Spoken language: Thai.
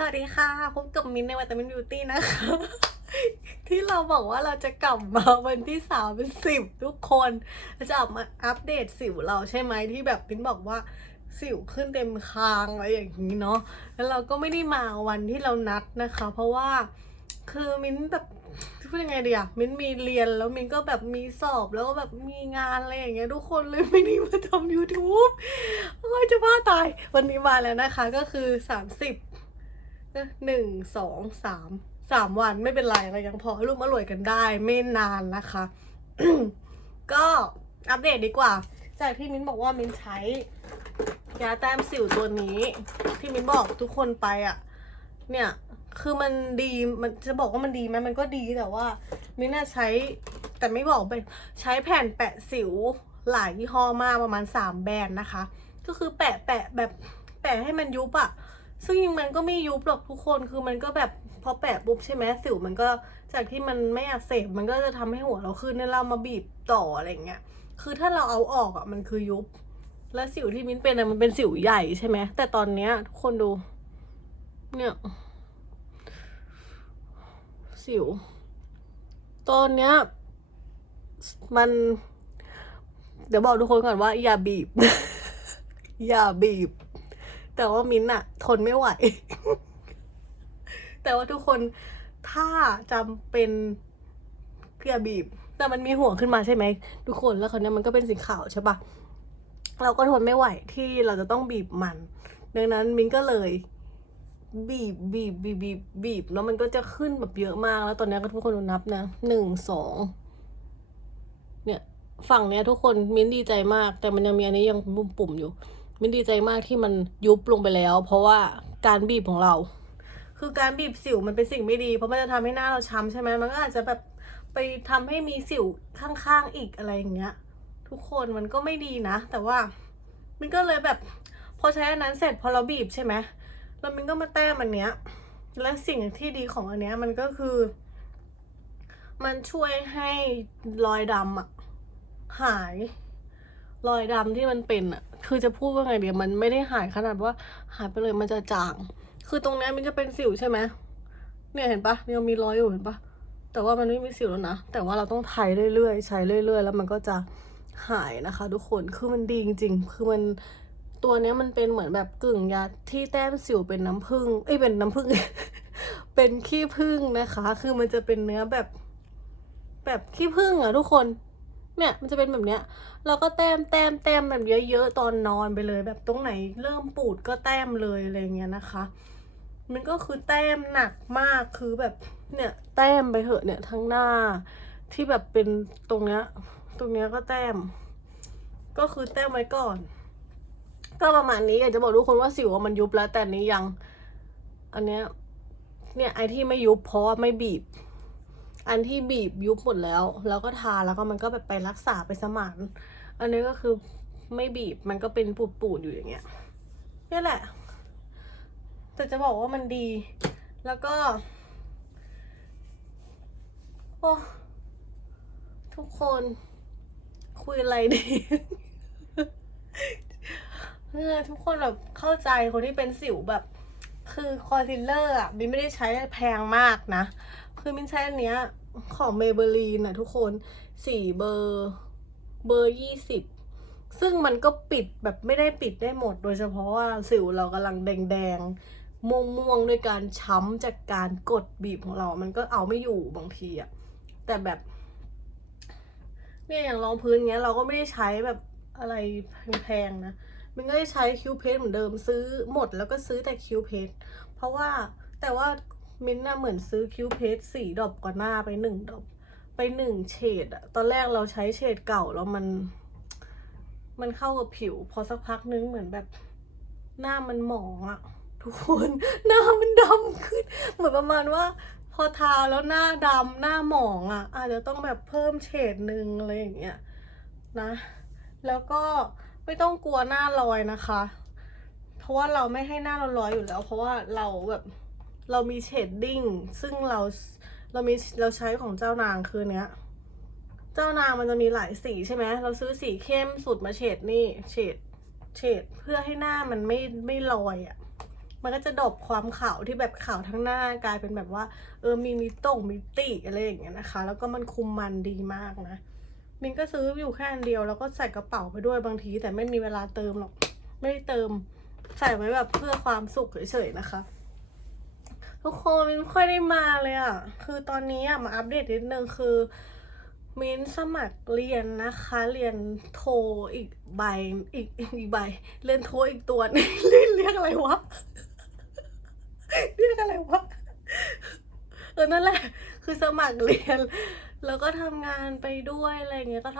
สวัสดีค่ะพบกับมินในวิตามินบิวตี้นะคะ ที่เราบอกว่าเราจะกลับมาวันที่สามเป็นสิบทุกคนเราจะออกมาอัปเดตสิวเราใช่ไหมที่แบบมินบอกว่าสิวขึ้นเต็มคางอะไรอย่างนี้เนาะแล้วเราก็ไม่ได้มาวันที่เรานัดนะคะ เพราะว่าคือมินแบบพูดยังไงดีอะมินมีเรียนแล้วมินก็แบบมีสอบแล้วก็แบบมีงานอะไรอย่างเงี้ยทุกคนเลยไม่ได้มาทำ YouTube โอ้ยจะบ้าตายวันนี้มาแล้วนะคะก็คือสามสิบ หนึ่งสองสามสามวันไม่เป็นไรเรายังพอรุ่มอร่วยกันได้ไม่นานนะคะ ก็อัปเดตดีกว่า จากที่มิ้นบอกว่ามิ้นใช้ยาแต้มสิวตัวนี้ ที่มิ้นบอกทุกคนไปอะ่ะ เนี่ยคือมันดีมันจะบอกว่ามันดีไหมมันก็ดีแต่ว่ามิ้นน่ะใช้แต่ไม่บอกไปใช้แผ่นแปะสิวหลายยี่ห้อมากประมาณสามแบรนด์นะคะ ก็คือแปะแปะแบบแปะให้มันยุบอะ ซึ่งจริงมันก็ไม่ยุบหรอกทุกคนคือมันก็แบบพอแปะปุ๊บใช่ไหมสิวมันก็จากที่มันไม่อักเสบมันก็จะทำให้หัวเราขึ้นเนี่ยเรามาบีบต่ออะไรเงี้ยคือถ้าเราเอาออกอะมันคือยุบ แล้วสิวที่มิ้นเป็นอะมันเป็นสิวใหญ่ใช่ไหมแต่ตอนเนี้ยทุกคนดู เนี่ย สิว ตอนเนี้ยมัน เดี๋ยวบอกทุกคนก่อนว่า อย่าบีบ อย่าบีบ แต่ว่ามิ้นท์อะทนไม่ไหว แต่ว่าทุกคนถ้าจำเป็นอย่าบีบ แต่มันมีห่วงขึ้นมาใช่ไหมทุกคนแล้วคราวนี้มันก็เป็นสีขาวใช่ปะเราก็ทนไม่ไหวที่เราจะต้องบีบมัน ดังนั้นมิ้นก็เลย บีบบีบบีบบีบบีบแล้วมันก็จะขึ้นแบบเยอะมากแล้วตอนนี้ก็ทุกคนดูนับนะหนึ่งสองเนี่ย ฝั่งเนี้ยทุกคนมิ้นดีใจมาก แต่มันยังมีอันนี้ยังปุ่มๆอยู่ มินดีใจมากที่มันยุบลงไปแล้ว เพราะว่าการบีบของเรา คือการบีบสิวมันเป็นสิ่งไม่ดี เพราะมันจะทำให้หน้าเราช้ำใช่ไหมมันก็อาจจะแบบไปทำให้มีสิวข้างๆอีกอะไรอย่างเงี้ย ทุกคนมันก็ไม่ดีนะ แต่ว่ามันก็เลยแบบพอใช้อันนั้นเสร็จพอเราบีบใช่ไหมแล้วมันก็มาแต้มอันเนี้ย และสิ่งที่ดีของอันเนี้ยมันก็คือ มันช่วยให้รอยดำอะหาย รอยดำที่มันเป็นอะ คือจะพูดว่าไงเดียวมันไม่ได้หายขนาดว่าหายไปเลยมันจะจาง คือตรงนี้มันจะเป็นสิวใช่ไหมเนี่ยเห็นปะยังมีรอยอยู่เห็นปะแต่ว่ามันไม่มีสิวแล้วนะ แต่ว่าเราต้องไถเรื่อยๆ ใช้เรื่อยๆ แล้วมันก็จะหายนะคะ ทุกคน คือมันดีจริงๆ คือมันตัวเนี้ยมันเป็นเหมือนแบบกึ่งยาที่แต้มสิวเป็นน้ำผึ้ง เอ้ยเป็นน้ำผึ้ง เป็นขี้ผึ้งนะคะ คือมันจะเป็นเนื้อแบบ แบบขี้ผึ้งอะทุกคน เนี่ยมันจะเป็นแบบเนี้ยเราก็แต้มแต้มแต้มแบบเยอะๆตอนนอนไปเลย แบบตรงไหนเริ่มปูดก็แต้มเลยอะไรเงี้ยนะคะ มันก็คือแต้มหนักมากคือแบบเนี่ยแต้มไปเหอะเนี่ยทั้งหน้าที่แบบเป็นตรงเนี้ยตรงเนี้ยก็แต้ม ก็คือแต้มไว้ก่อน ก็ประมาณนี้อยากจะบอกทุกคนว่าสิวมันยุบแล้วแต่นี้ยัง อันเนี้ยเนี่ยไอที่ไม่ยุบเพราะไม่บีบ อันที่บีบยุบหมดแล้ว แล้วก็ทาแล้วก็มันก็แบบไปรักษาไปสมาน อันนี้ก็คือไม่บีบมันก็เป็นปูดๆอยู่อย่างเงี้ยนี่แหละ แต่จะบอกว่ามันดี แล้วก็โอ้ทุกคนคุยอะไรดีเพื่อทุกคนแบบเข้าใจคนที่เป็นสิวแบบ คือคอนซีลเลอร์อะมินไม่ได้ใช้แพงมากนะ คือมินใช้อันเนี้ย ของเมเบลีนนะทุกคนสี่เบอร์เบอร์ยี่สิบซึ่งมันก็ปิดแบบไม่ได้ปิดได้หมด โดยเฉพาะว่าสิวเรากำลังแดงๆ ม่วงๆ ด้วยการช้ำจากการกดบีบของเรา มันก็เอาไม่อยู่บางทีอะแต่แบบเนี่ยอย่างรองพื้นเงี้ยเราก็ไม่ได้ใช้แบบอะไรแพงๆนะ มันก็ได้ใช้คิวเพสเหมือนเดิมซื้อหมดแล้วก็ซื้อแต่คิวเพสเพราะว่าแต่ว่า มินน่ะเหมือนซื้อคิวเพสสีดอกก่อนหน้าไปหนึ่งดอกไปหนึ่งเฉดอะตอนแรกเราใช้เฉดเก่าแล้วมัน มันเข้ากับผิว พอสักพักนึงเหมือนแบบ หน้ามันหมองอะทุกคนหน้ามันดำขึ้น เหมือนประมาณว่า พอทาแล้วหน้าดำหน้าหมองอะอาจจะต้องแบบเพิ่มเฉดหนึ่งอะไรอย่างเงี้ยนะ แล้วก็ไม่ต้องกลัวหน้าลอยนะคะ เพราะว่าเราไม่ให้หน้าเราลอยอยู่แล้ว เพราะว่าเราแบบ เรามีเชดดิ้งซึ่งเราเรามีเราใช้ของเจ้านางคือเนี้ย เจ้านางมันจะมีหลายสีใช่ไหมเราซื้อสีเข้มสุดมาเฉดนี่เฉดเฉดเพื่อให้หน้ามันไม่ไม่ลอยอะ่ะมันก็จะดบความขาวที่แบบขาวทั้งหน้ากลายเป็นแบบว่า เออมีมีตงมีติอะไรอย่างเงี้ยนะคะ แล้วก็มันคุมมันดีมากนะมินก็ซื้ออยู่แค่อันเดียวแล้วก็ใส่กระเป๋าไปด้วยบางที แต่ไม่มีเวลาเติมหรอก ไม่ได้เติม ใส่ไว้แบบเพื่อความสุขเฉยๆนะคะ ทุกคนมินค่อยได้มาเลยอะคือตอนนี้อะมาอัปเดตนิดนึงคือมินสมัครเรียนนะคะ เรียนโทอีกใบอีกอีกใบ เรียนโทอีกตัวนึงเรียนเรียกอะไรวะเรียกอะไรวะเออนั่นแหละ คือสมัครเรียน แล้วก็ทำงานไปด้วยอะไรเงี้ยก็